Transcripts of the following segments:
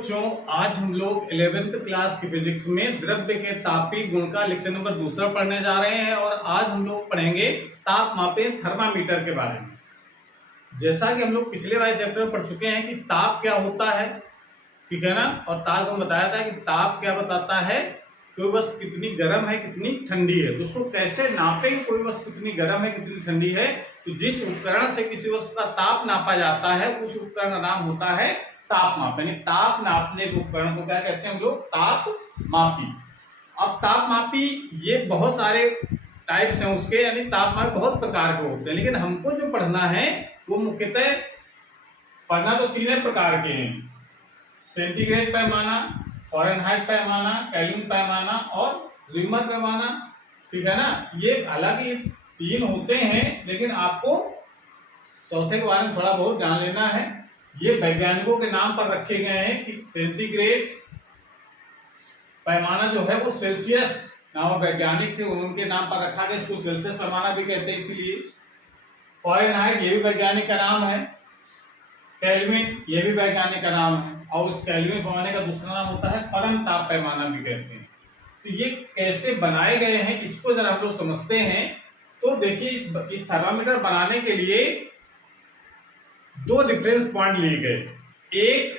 बच्चों, आज हम लोग 11th क्लास की फिजिक्स में द्रव्य के तापीय गुण का लेक्चर नंबर 2 पढ़ने जा रहे हैं और आज हम लोग पढ़ेंगे तापमापी थर्मामीटर के बारे में। जैसा कि हम लोग पिछले वाले चैप्टर में पढ़ चुके हैं कि ताप क्या होता है, ठीक है ना। और ताप को बताया था कि ताप क्या बताता है, कोई वस्तु कितनी गर्म है कितनी ठंडी है। तो उसको कैसे नापे कि कोई वस्तु कितनी गर्म है कितनी ठंडी है। तो जिस उपकरण से किसी वस्तु का ताप नापा जाता है उस उपकरण का नाम होता है तापमाप। यानी ताप नापने के उपकरण को क्या कहते हैं हम लोग, तापमापी। अब तापमापी ये बहुत सारे टाइप्स हैं उसके, यानी तापमापी बहुत प्रकार के होते हैं, लेकिन हमको जो पढ़ना है वो मुख्यतः पढ़ना तो तीन प्रकार के हैं: सेंटीग्रेड पैमाना, फ़ारेनहाइट पैमाना, केल्विन पैमाना और रीमर पैमाना, ठीक है ना। ये हालांकि तीन होते हैं, लेकिन आपको चौथे के बारे में थोड़ा बहुत जान लेना है। ये वैज्ञानिकों के नाम पर रखे गए हैं कि सेंटीग्रेड पैमाना जो है वो सेल्सियस नामक वैज्ञानिक थे, उनके नाम पर रखा गया, इसको सेल्सियस पैमाना भी कहते हैं इसीलिए। फ़ारेनहाइट ये भी वैज्ञानिक का नाम है, केल्विन ये भी वैज्ञानिक का नाम है, और उस केल्विन पैमाने का दूसरा नाम होता है परम ताप पैमाना भी कहते हैं। तो ये कैसे बनाए गए हैं इसको जरा हम लोग समझते हैं। तो देखिए, इस थर्मामीटर बनाने के लिए दो डिफरेंस पॉइंट लिए गए। एक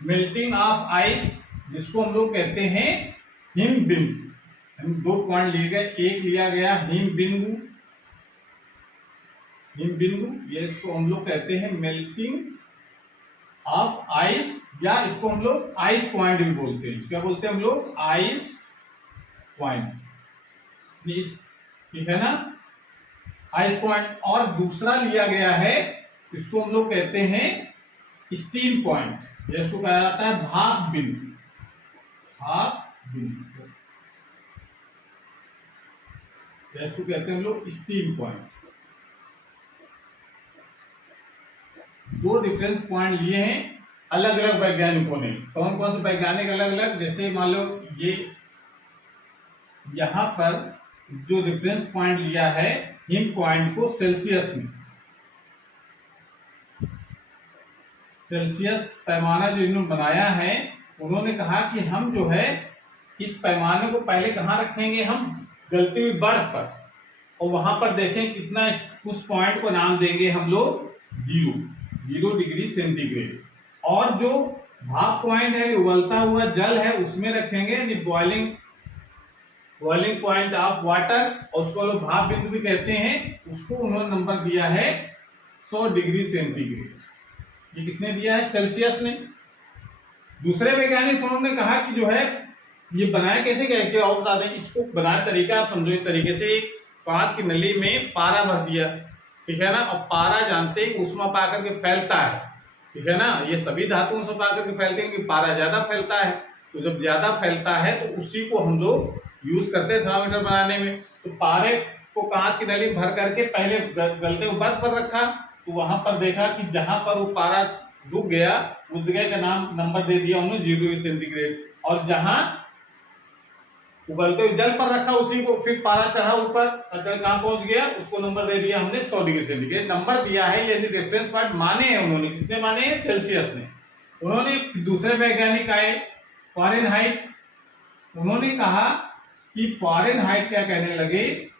मेल्टिंग ऑफ आइस, जिसको हम लोग कहते हैं हिम बिंदु। दो पॉइंट लिए गए, एक लिया गया हिम बिंदु, ये इसको हम लोग कहते हैं मेल्टिंग ऑफ आइस, या इसको हम लोग आइस पॉइंट भी बोलते हैं। क्या बोलते हैं हम लोग, आइस पॉइंट, ठीक है ना, आइस पॉइंट। और दूसरा लिया गया है, इसको हम लोग कहते हैं स्टीम पॉइंट, जिसको कहा जाता है भाप बिंदु, जिसको कहते हैं हम लोग स्टीम पॉइंट। दो डिफरेंस पॉइंट लिए हैं अलग अलग वैज्ञानिकों ने। कौन कौन से वैज्ञानिक अलग अलग, जैसे मान लो ये यहां पर जो रेफरेंस पॉइंट लिया है हिम पॉइंट को सेल्सियस में, सेल्सियस पैमाना जो इन्होंने बनाया है, उन्होंने कहा कि हम जो है इस पैमाने को पहले कहाँ रखेंगे, हम गलती हुई बर्फ पर, और वहां पर देखें कितना, उस पॉइंट को नाम देंगे हम लोग 0 डिग्री सेंटीग्रेड। और जो भाप पॉइंट है, उबलता हुआ जल है, उसमें रखेंगे यानी बॉइलिंग पॉइंट ऑफ वाटर, और उसको लोग भाप बिंदु भी कहते हैं। उसको उन्होंने नंबर दिया है 100 डिग्री सेंटीग्रेड। ये किसने दिया है, सेल्सियस ने। दूसरे वैज्ञानिक उन्होंने कहा कि जो है ये बनाया कैसे गया, क्या और बता दें। इसको बनाने तरीका आप समझो इस तरीके से, कांच की नली में पारा भर दिया, ठीक है ना। और पारा जानते हैं ऊष्मा पाकर के फैलता है, ठीक है ना। ये सभी धातुओं से पाकर के फैलते हैं कि पारा ज्यादा फैलता है। तो जब ज्यादा फैलता है तो उसी को हम लोग यूज करते हैं थर्मामीटर बनाने में। तो पारे को कांच की नली भर करके पहले गलते को बर्फ पर रखा, तो वहां पर देखा कि जहां पर वो पारा रुक गया उस जगह का नाम नंबर दे दिया उन्होंने 0 डिग्री सेंटीग्रेड। और जहां उबलते हुए जल पर रखा उसी को फिर पारा चढ़ा ऊपर, जल कहां पहुंच गया उसको नंबर दे दिया हमने 100 डिग्री सेंटीग्रेड नंबर दिया है। ये रेफरेंस पॉइंट माने हैं उन्होंने, किसने माने हैं, सेल्सियस ने। उन्होंने दूसरे वैज्ञानिक आए फ़ारेनहाइट, उन्होंने कहा कि फ़ारेनहाइट क्या कहने लगे,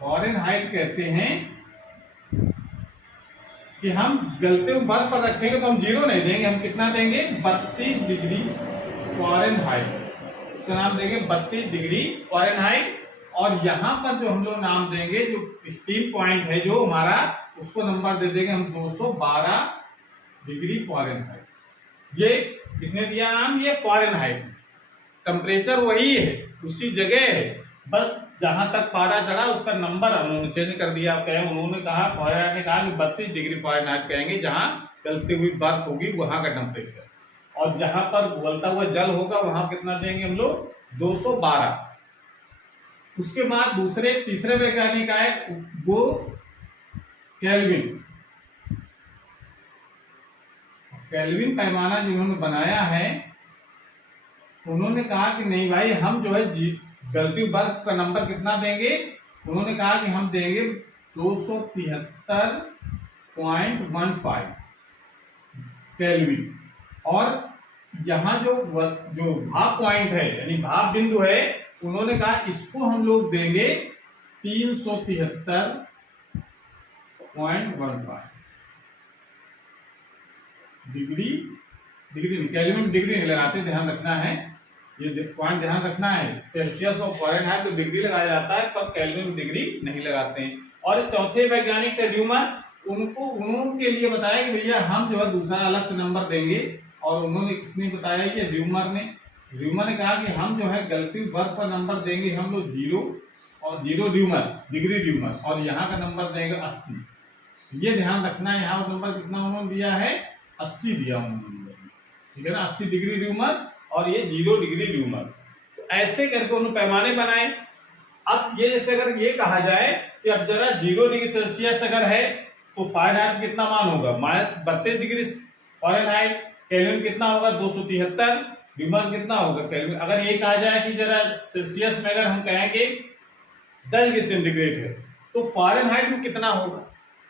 फ़ारेनहाइट कहते हैं कि हम गलते हुए बर्फ पर रखेंगे तो हम 0 नहीं देंगे, हम कितना देंगे, 32 डिग्री फ़ारेनहाइट, उसका नाम देंगे 32 डिग्री फ़ारेनहाइट। और यहां पर जो हम लोग नाम देंगे, जो स्टीम पॉइंट है जो हमारा, उसको नंबर दे देंगे हम 212 डिग्री फ़ारेनहाइट। ये किसने दिया नाम, ये फ़ारेनहाइट। टेम्परेचर वही है, उसी जगह है, बस जहां तक पारा चढ़ा उसका नंबर उन्होंने चेंज कर दिया। आप कहें, उन्होंने कहा, फ़ारेनहाइट ने कहा कि 32 डिग्री फ़ारेनहाइट कहेंगे, जहां गलती हुई बर्फ होगी वहां का टेम्परेचर। और जहां पर उबलता हुआ जल होगा वहां कितना देंगे हम लोग, 212। उसके बाद तीसरे वैज्ञानिक आए, वो केल्विन पैमाना जिन्होंने बनाया है, उन्होंने कहा कि नहीं भाई, हम जो है गलती बर्फ का नंबर कितना देंगे, उन्होंने कहा कि हम देंगे 273.15। केल्विन। और यहाँ जो भाप पॉइंट है यानी भाप बिंदु है, उन्होंने कहा इसको हम लोग देंगे 373.15 डिग्री केल्विन डिग्री नहीं लगाते, ध्यान रखना है, ये पॉइंट ध्यान रखना है। सेल्सियस और फ़ारेनहाइट तो डिग्री लगाया जाता है, पर केल्विन डिग्री नहीं लगाते हैं। और चौथे वैज्ञानिक थे र्यूमर, उनके लिए बताया कि भैया हम जो है दूसरा अलग से नंबर देंगे। और उन्होंने किसने बताया कि र्यूमर ने कहा कि हम जो है गलती वर्ग पर नंबर देंगे हम लोग 0 और 0 डिग्री र्यूमर, और यहाँ का नंबर देंगे 80। ये ध्यान रखना है, यहाँ नंबर कितना उन्होंने दिया है, 80 दिया उन्होंने, ठीक है ना, 80 डिग्री र्यूमर और ये 0 डिग्री र्यूमर। तो ऐसे करके उन्होंने पैमाने बनाए। अब ये जैसे अगर ये कहा जाए कि अब जरा 0 डिग्री सेल्सियस अगर है तो फ़ारेनहाइट कितना मान होगा, -32 डिग्री फ़ारेनहाइट, केल्विन कितना होगा 273, र्यूमर कितना होगा केल्विन। अगर ये कहा जाए कि जरा सेल्सियस में अगर हम कहेंगे 10 डिग्री सेंटीग्रेड है तो फ़ारेनहाइट में कितना होगा,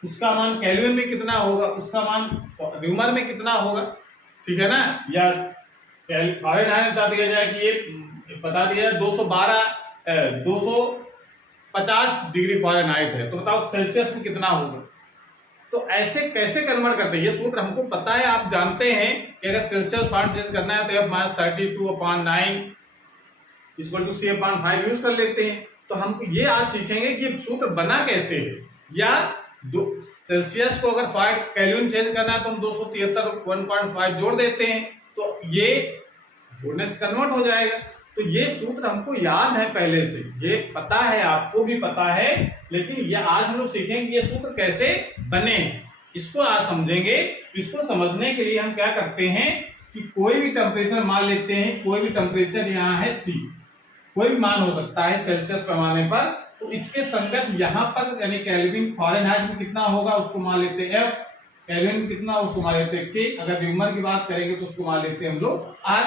उसका मान केल्विन में कितना होगा, उसका मान र्यूमर में कितना होगा, ठीक है ना। या फ़ारेनहाइट बता दिया जाए कि ये बता दिया 250 डिग्री फ़ारेनहाइट है, तो बताओ सेल्सियस में कितना होगा। तो ऐसे कैसे कन्वर्ट करते हैं, ये सूत्र हमको पता है, आप जानते हैं कि अगर सेल्सियस पॉइंट चेंज करना है तो F-32/9 = C/5 यूज कर लेते हैं। तो हम ये आज सीखेंगे कि सूत्र बना कैसे है, या सेल्सियस को अगर केल्विन चेंज करना है तो हम 273.1.5 जोड़ देते हैं, तो ये जोड़ने से कन्वर्ट हो जाएगा। तो ये सूत्र हमको याद है पहले से, ये पता है, आपको भी पता है, लेकिन ये आज हम लोग सीखेंगे ये सूत्र कैसे बने, इसको आज समझेंगे। इसको समझने के लिए हम क्या करते हैं कि कोई भी टेम्परेचर मान लेते हैं, कोई भी टेम्परेचर यहाँ है C, कोई भी मान हो सकता है सेल्सियस पैमाने पर, तो इसके संगत यहाँ पर यानी केल्विन फ़ारेनहाइट में कितना होगा उसको मान लेते हैं F, केल्विन में कितना उसको मान लेते हैं K, अगर र्यूमर की बात करेंगे तो उसको मान लेते हैं हम लोग R।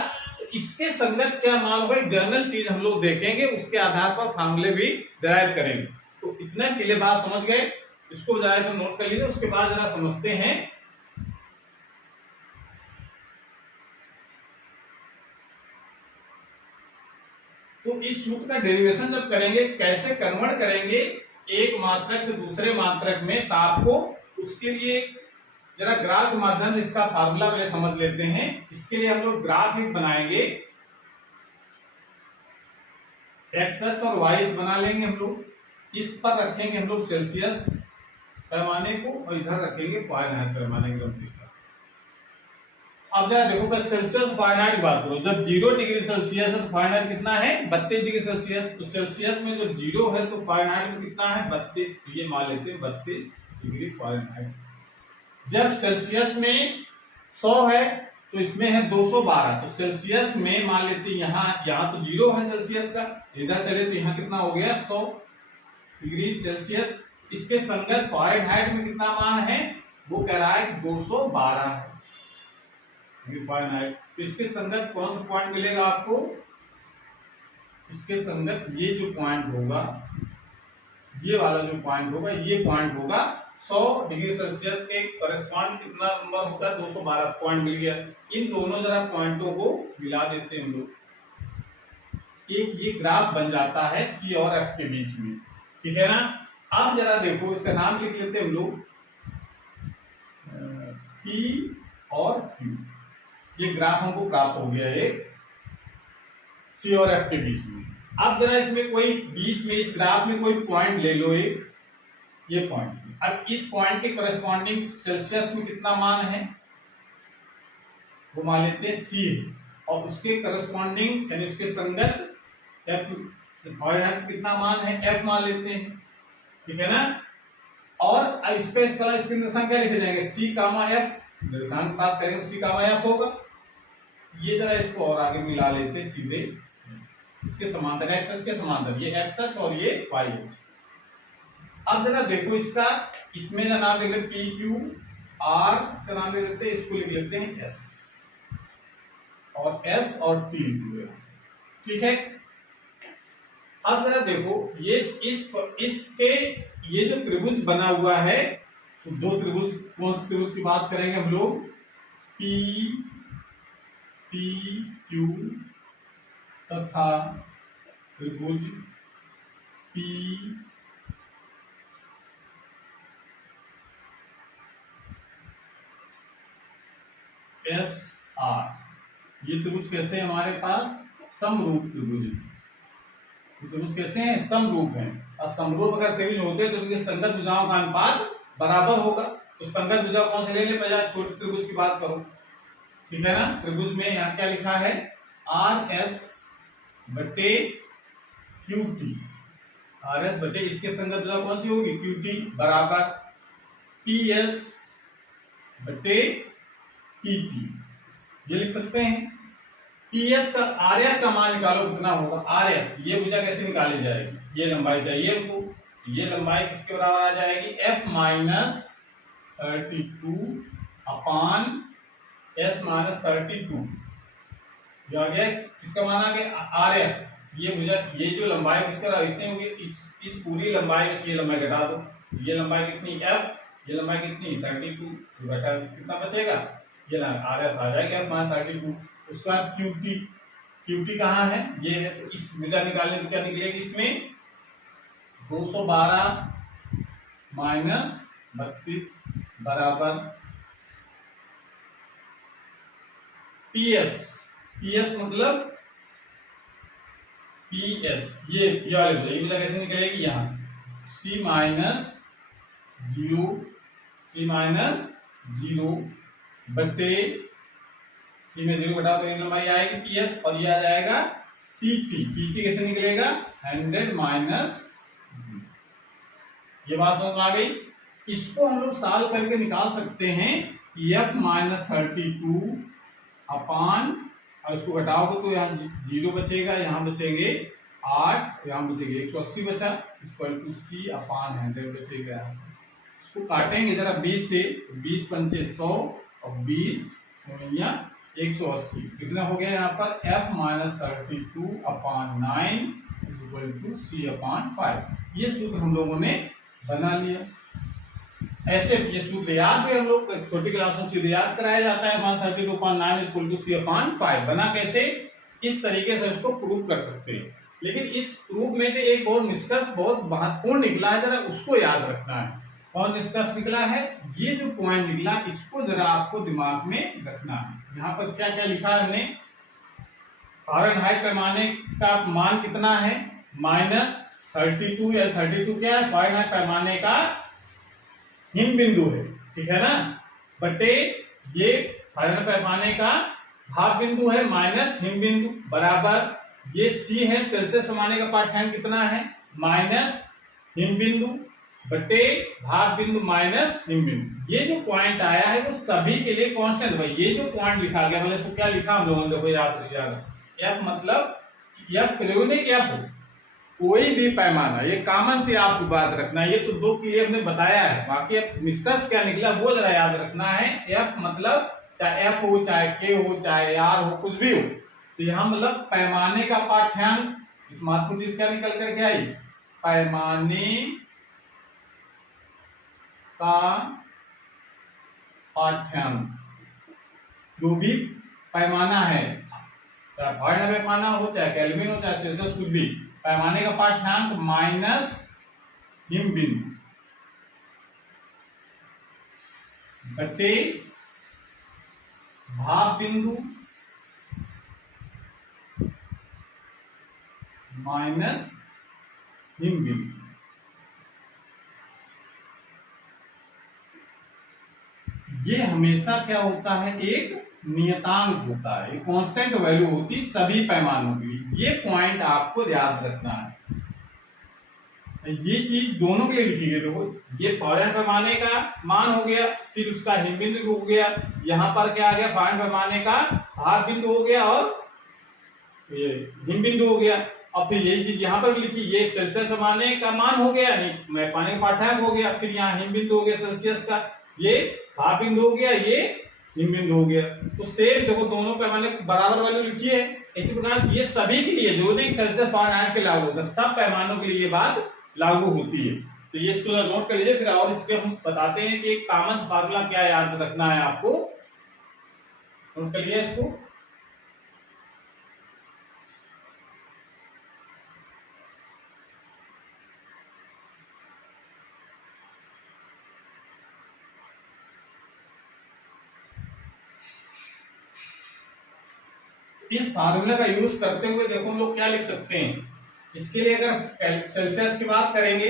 इसके संगत क्या मान होगा, जनरल चीज हम लोग देखेंगे, उसके आधार पर फार्मूले भी डिराइव करेंगे। तो इतना के लिए बात समझ गए, इसको जरा तो नोट कर लीजिए, उसके बाद जरा समझते हैं। तो इस सूत्र का डेरिवेशन जब करेंगे, कैसे कन्वर्ट करेंगे एक मात्रक से दूसरे मात्रक में ताप को, उसके लिए जरा ग्राफ के माध्यम से इसका फार्मूला पहले समझ लेते हैं। इसके लिए हम लोग ग्राफ एक बनाएंगे, एक्स अक्ष और वाई अक्ष बना लेंगे हम लोग, इस पर रखेंगे हम लोग सेल्सियस पैमाने को और इधर रखेंगे फ़ारेनहाइट पैमाने के टेम्परेचर। अब जरा देखो कि सेल्सियस फ़ारेनहाइट की बात करो, जब 0 डिग्री सेल्सियस है तो फ़ारेनहाइट कितना है 32 डिग्री सेल्सियस, तो सेल्सियस में जब 0 है तो फ़ारेनहाइट में कितना है 32, ये मान लेते हैं 32 डिग्री फ़ारेनहाइट। जब सेल्सियस में 100 है तो इसमें है 212, तो सेल्सियस में मान लेते हैं यहाँ तो 0 है सेल्सियस का, इधर चले तो यहाँ कितना हो गया 100 डिग्री सेल्सियस। इसके संगत फ़ारेनहाइट में कितना मान है, वो कह रहा है 212 है फ़ारेनहाइट। तो इसके संगत कौन सा पॉइंट मिलेगा आपको, इसके संगत ये जो पॉइंट होगा, ये वाला जो पॉइंट होगा, ये पॉइंट होगा 100 डिग्री सेल्सियस के कॉरेस्पॉन्ड कितना नंबर होगा 212 पॉइंट मिल गया। इन दोनों जरा पॉइंटों को मिला देते हैं हम लोग, एक ये ग्राफ बन जाता है C और F के बीच में, ठीक है ना। अब जरा देखो, इसका नाम लिख लेते हैं हम लोग P और Q, ये ग्राफ हमको प्राप्त हो गया एक C और F के बीच में। अब जरा इसमें कोई बीच में इस ग्राफ में कोई पॉइंट ले लो, एक ये पॉइंट। अब इस पॉइंट के कॉरेस्पॉन्डिंग सेल्सियस में कितना मान है वो मान लेते हैं C, और उसके कॉरेस्पॉन्डिंग यानी उसके संगत F फ़ारेनहाइट कितना मान है F मान लेते हैं, ठीक है ना। और अब इसका इसके निशान क्या लिखे जाएंगे C, F, निशान बात करेंगे C, F होगा। ये जरा इसको और आगे मिला लेते हैं सीधे इसके समांतर, एक्स अक्ष के समांतर, ये एक्स अक्ष और ये वाई अक्ष। अब जरा देखो इसका, इसमें का नाम लिख लेते पी क्यू आर, इसका नाम लिख लेते हैं, इसको लिख लेते हैं एस, और एस और टी, ठीक है। अब जरा देखो ये इसके ये जो त्रिभुज बना हुआ है, तो दो त्रिभुज, कौन से त्रिभुज की बात करेंगे हम लोग, पी पी क्यू तथा त्रिभुज पी एस आर। ये त्रिभुज कैसे है हमारे पास? समरूप त्रिभुज। त्रिभुज कैसे हैं? समरूप हैं। और समरूप अगर त्रिभुज होते हैं तो उनके संगत भुजाओं का अनुपात बराबर होगा। तो संगत भुजा कौन से ले लें? पहले छोटे त्रिभुज की बात करो, ठीक है ना। त्रिभुज में यहाँ क्या लिखा है? आर एस बटे क्यू टी। आर एस बटे इसके संगत भुजा कौन सी होगी? क्यू टी बराबर पी एस बटे पी टी। ये लिख सकते हैं। पी एस का आर एस का मान निकालो कितना होगा? आर एस ये भुजा कैसे निकाली जाएगी? ये लंबाई चाहिए हमको, ये लंबाई किसके बराबर आ जाएगी? एफ माइनस 32 अपान एस माइनस 32। जो आ गया किसका मान आ गया? R S. ये भुजा ये जो लंबाई किसका ऐसे होगी, इस पूरी लंबाई में ये लंबाई घटा दो। ये लंबाई कितनी? एफ। ये लंबाई कितनी? 32। तो घटा कितना बचेगा? ये आर एस आ जाएगा एफ माइनस 32। उसके बाद क्यू टी। क्यू टी कहाँ है? ये है। तो इस भुजा निकालने तो क्या निकलेगी इसमें? 212 माइनस 32 बराबर पी एस। पी एस मतलब पी एस ये भुजा कैसे निकलेगी? यहां से सी माइनस 0 बटे सी में 0 घटाओ तो एक लंबाई आएगी पी एस, और ये आ जाएगा पी टी। पी टी कैसे निकलेगा? 100 माइनस 0। ये बात समझ में आ गई। इसको हम लोग सॉल्व करके निकाल सकते हैं एफ माइनस 32 अपान, और इसको घटाओगे तो यहाँ 0 बचेगा, यहाँ बचेंगे 8, यहाँ बचेगा 180 बचा, इक्वल टू सी अपान 100 बचेगा। इसको काटेंगे जरा 20 से, 20 पंचे 100 और 20 180। कितना हो गया यहाँ पर? f minus 32 upon 9 equal to C upon 5। ये सूत्र हम लोगों ने बना लिया। ऐसे ये सूत्र याद है, हम लोग छोटी क्लासों में सीधे याद कराया जाता है। Minus 32 upon 9 equal to C upon 5 बना कैसे? इस तरीके से इसको प्रूव कर सकते हैं। लेकिन इस प्रूफ में एक और निष्कर्ष बहुत महत्वपूर्ण निकला है, जरा उसको याद रखना है। और निष्कर्ष निकला है, ये जो पॉइंट निकला इसको जरा आपको दिमाग में रखना है। यहाँ पर क्या क्या लिखा है हमने? फ़ारेनहाइट पैमाने का मान कितना है? -32 या 32 क्या है? फ़ारेनहाइट पैमाने का हिम बिंदु है, ठीक है ना, बटे ये फ़ारेनहाइट पैमाने का भाप बिंदु है माइनस हिम बिंदु बराबर ये सी है सेल्सियस पैमाने का पाठ्यांक कितना है? माइनस हिम बिंदु बटे भाप बिंदु माइनस हिम बिंदु। ये जो पॉइंट आया है वो सभी के लिए कांस्टेंट भाई। ये जो पॉइंट लिखा गया मतलब इसको क्या लिखा हम लोगों ने? देखो याद रखिएगा, एफ मतलब एफ क्रियोनिक एफ हो, कोई भी पैमाना, ये कॉमन से आपको बात रखना है। ये तो दो की हमने बताया है, बाकी अब निष्कर्ष क्या निकला वो जरा याद रखना है। एफ मतलब चाहे एफ हो, चाहे के हो, चाहे आर हो, कुछ भी हो, तो यहाँ मतलब पैमाने का पाठ्यांक। इस महत्वपूर्ण चीज क्या निकल करके आई? पैमाने का पाठ्यांक। जो भी पैमाना है, चाहे फ़ारेनहाइट पैमाना हो, चाहे केल्विन हो, चाहे सेल्सियस, कुछ भी, पैमाने का पाठ्यांक माइनस हिम बिंदु बटे भाप बिंदु माइनस हिम बिंदु। ये हमेशा क्या होता है? एक नियतांक होता है, कांस्टेंट वैल्यू होती सभी पैमानों के लिए। ये पॉइंट आपको याद रखना है। ये चीज दोनों के लिए लिखी गई। देखो ये फ़ारेनहाइट पैमाने का मान हो गया, फिर उसका हिम बिंदु हो गया, यहाँ पर क्या आ गया? फ़ारेनहाइट पैमाने का भाप बिंदु हो गया और ये हिम बिंदु हो गया। और फिर यही चीज यहाँ पर भी लिखी, ये सेल्सियस पैमाने का मान हो गया, नहीं पानी का पाठ्यांक हो गया, फिर यहाँ हिम बिंदु हो गया सेल्सियस का, ये भाप बिंदु हो गया, ये हिम बिंदु हो गया। तो सेम देखो दोनों पैमाने बराबर वैल्यू लिखी है। इसी प्रकार से ये सभी के लिए, जो नहीं सेल्सियस फ़ारेनहाइट के लागू होता है, सब पैमानों के लिए ये बात लागू होती है। तो ये इसको नोट कर लीजिए। फिर और इसके हम बताते हैं कि कॉमन फार्मूला क्या याद रखना है आपको। नोट कर लिया इसको। इस फार्मूले का यूज करते हुए देखो हम लोग क्या लिख सकते हैं। इसके लिए अगर सेल्सियस की बात करेंगे,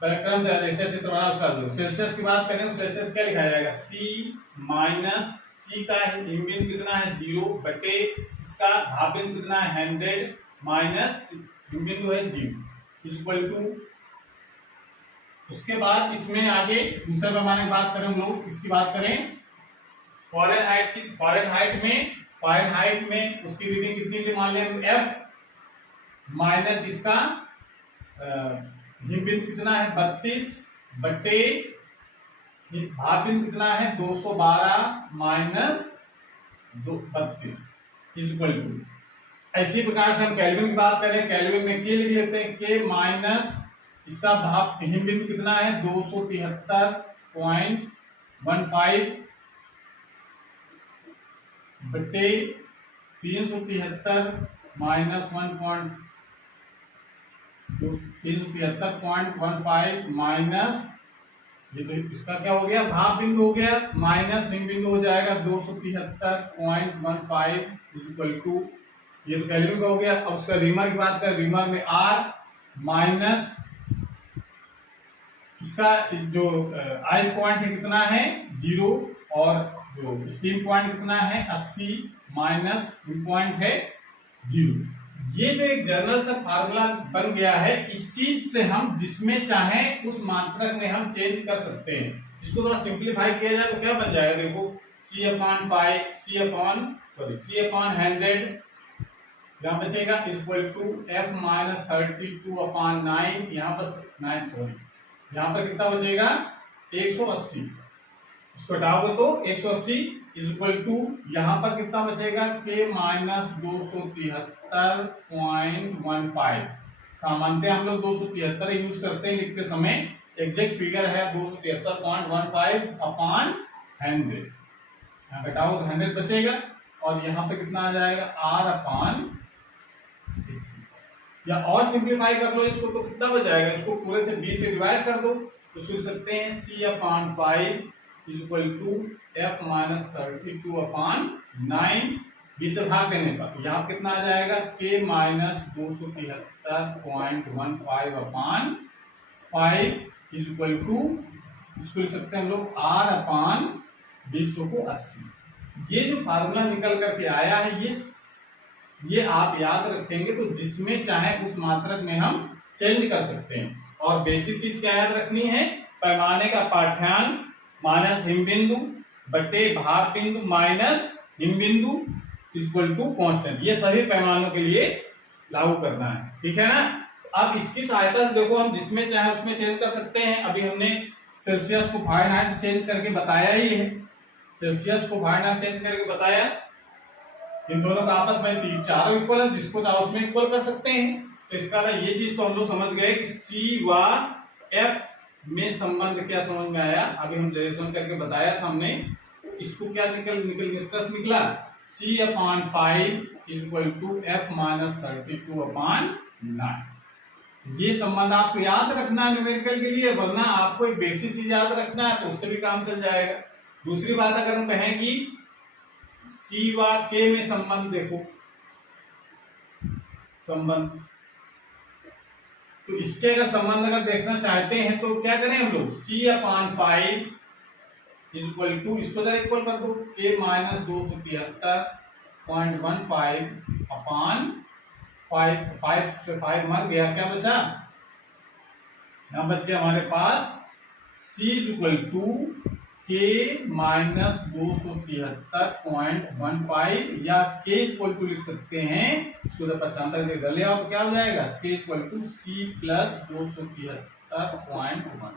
क्रम से जैसे चित्र बना उसका सेल्सियस की बात करें तो सेल्सियस क्या लिखा जाएगा, सी माइनस सी का हिम बिंदु कितना है 0 बटे इसका भाप बिंदु कितना है 100 माइनस हिम बिंदु है 0 इक्वल टू। उसके बाद इसमें आगे दूसरे पैमाने की बात करें हम लोग, इसकी बात करें फॉरेनहाइट की। फॉरेनहाइट में उसकी रीडिंग कितनी थी मान लें एफ माइनस इसका हिम बिंदु कितना है 32 बटे भाप बिंदु कितना है 212 माइनस 32 इक्वल टू। इसी प्रकार से हम केल्विन की बात करें, केल्विन में के लिख लेते हैं के माइनस इसका भाप हिम बिंदु कितना है 273.15 बटे 373 माइनस 373.15 माइनस ये तो इसका क्या हो गया भाप बिंदु हो गया माइनस हिम बिंदु हो जाएगा 273.15 इक्वल टू ये तो केल्विन का हो गया। अब उसका रीमर की बात करें, रीमर में आर माइनस इसका जो आइस पॉइंट है कितना है 0 और जो स्टीम पॉइंट कितना है 80 माइनस पॉइंट है 0। ये जो एक जनरल सा फार्मूला बन गया है, इस चीज से हम जिसमें चाहें उस मात्रक में हम चेंज कर सकते हैं। इसको थोड़ा सिंप्लीफाई किया जाए तो क्या बन जाएगा, देखो C अपॉन 100 यहाँ बचेगा इक्वल टू F माइनस 32/9 यहाँ पर 9 सॉरी यहाँ पर कितना बचेगा 180। इसको हटाओगे तो 180 इक्वल टू यहाँ पर कितना बचेगा K माइनस 273.15। सामान्यतः हम लोग 273 यूज करते हैं लिखते समय, एग्जैक्ट फिगर है 273.15 अपॉन 100। यहाँ घटाओ तो 100 बचेगा और यहाँ पे कितना आ जाएगा R अपॉन, या और सिंप्लीफाई कर लो इसको तो कितना बच जाएगा, इसको पूरे से 20 से डिवाइड कर दो तो सुन सकते हैं C upon 5 equal to F minus 32/9 20 से भाग देने पर तो यहाँ कितना आ जाएगा K minus 273.15 upon 5 equal to इसको लिख सकते हैं हम लोग R अपॉन 280। ये जो फार्मूला निकल करके आया है ये आप याद रखेंगे तो जिसमें चाहे उस मात्रक में हम चेंज कर सकते हैं। और बेसिक चीज क्या याद रखनी है, पैमाने का पाठ्यांक माइनस हिम बिंदु बटे भाप बिंदु माइनस हिम बिंदु इक्वल टू कांस्टेंट, ये सभी पैमानों के लिए लागू करना है, ठीक है ना। अब इसकी सहायता से देखो हम जिसमें चाहे उसमें चेंज कर सकते हैं। अभी हमने सेल्सियस को फारेनहाइट चेंज करके बताया ही है, सेल्सियस को फारेनहाइट चेंज करके बताया, इन दोनों का आपस में चारों इक्वल है, जिसको चाहो उसमें इक्वल कर सकते हैं। तो इसका ये चीज तो हम लोग समझ गए कि C व F में संबंध क्या समझ में आया, अभी हम रिलेशन करके बताया था हमने। इसको क्या निष्कर्ष निकला C upon 5 equal to F minus 32/9। ये संबंध आपको याद रखना है न्यूमेरिकल के लिए, वरना आपको एक बेसिक चीज याद रखना है तो उससे भी काम चल जाएगा। दूसरी बात अगर हम कहें कि C व K में संबंध देखो, संबंध तो इसके अगर संबंध अगर देखना चाहते हैं तो क्या करें हम लोग C अपॉन 5 इक्वल टू इसको जरा इक्वल कर दो K माइनस 273.15 अपॉन 5 से 5 मर गया, क्या बचा यहां बच गया हमारे पास C equal to K minus 273.15 या K इक्वल टू लिख सकते हैं, इसको जब पचानता कर ले आओ तो क्या हो जाएगा K equal to C plus 273.15।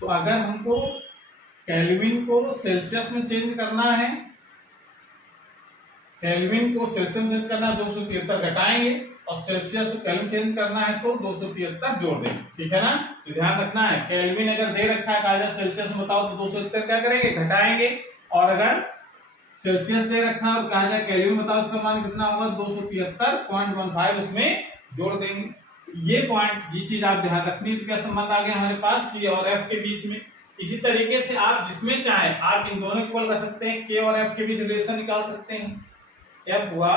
तो अगर हमको केल्विन को सेल्सियस में चेंज करना है, केल्विन को सेल्सियस में चेंज करना है 273 घटाएंगे और सेल्सियस को केल्विन चेंज करना है तो 273 जोड़ देंगे, ठीक है ना। तो ध्यान रखना है केल्विन अगर दे रखा है कायदा सेल्सियस में बताओ तो 273 क्या करेंगे घटाएंगे, और अगर सेल्सियस दे रखा है और कहा जाए केल्विन बताओ उसका मान कितना होगा 273.15 उसमें जोड़ देंगे। ये पॉइंट ये चीज आप ध्यान रखनी है। क्या संबंध आ गया हमारे पास सी और एफ के बीच में। इसी तरीके से आप जिसमें चाहे आप इन दोनों इक्वल कर सकते हैं, के और एफ के बीच रिलेशन निकाल सकते हैं। एफ हुआ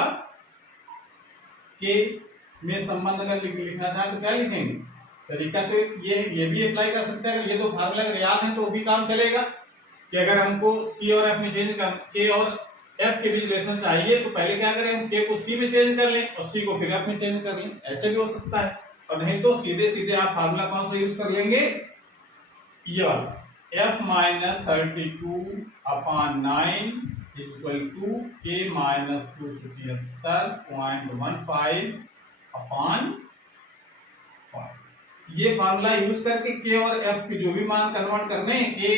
के में संबंध अगर लिखना चाहे तो क्या लिखेंगे, तरीका तो ये भी अप्लाई कर सकते हैं। अगर ये दो फार्मूला अगर याद है तो वो भी काम चलेगा कि अगर हमको सी और एफ में चेंज कर के और एफ के बीच रिलेशन चाहिए तो पहले क्या करें, हम के को सी में चेंज कर लें और सी को फिर एफ में चेंज कर लें, ऐसे भी हो सकता है। और नहीं तो सीधे सीधे आप फार्मूला कौन सा यूज कर लेंगे, ये वाला f माइनस 32/9 इक्वल टू के माइनस 273.15/5। ये फार्मूला यूज करके के और एफ के जो भी मान कन्वर्ट करने, के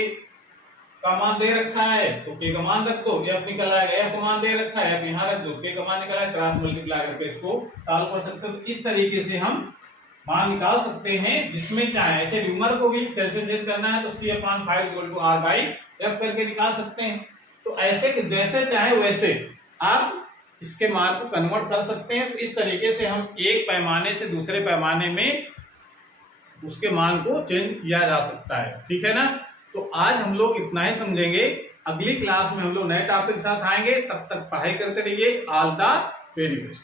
का मान दे रखा है तो के का मान रख दो, एफ निकल आएगा, एफ का मान दे रखा है एफ यहाँ रख दो, के का मान निकल आएगा, क्रॉस मल्टीप्लाई करके इसको सॉल्व कर सकते हो। इस तरीके से हम मान निकाल सकते हैं जिसमें चाहे। ऐसे न्यूमर को भी सेल्सियस चेंज करना है तो C/5 = R/F करके निकाल सकते हैं। तो ऐसे जैसे चाहे वैसे आप इसके मान को कन्वर्ट कर सकते हैं। तो इस तरीके से हम एक पैमाने से दूसरे पैमाने में उसके मान को चेंज किया जा सकता है, ठीक है ना। तो आज हम लोग इतना ही समझेंगे, अगली क्लास में हम लोग नए टॉपिक के साथ आएंगे। तब तक पढ़ाई करते रहिए। All the very best.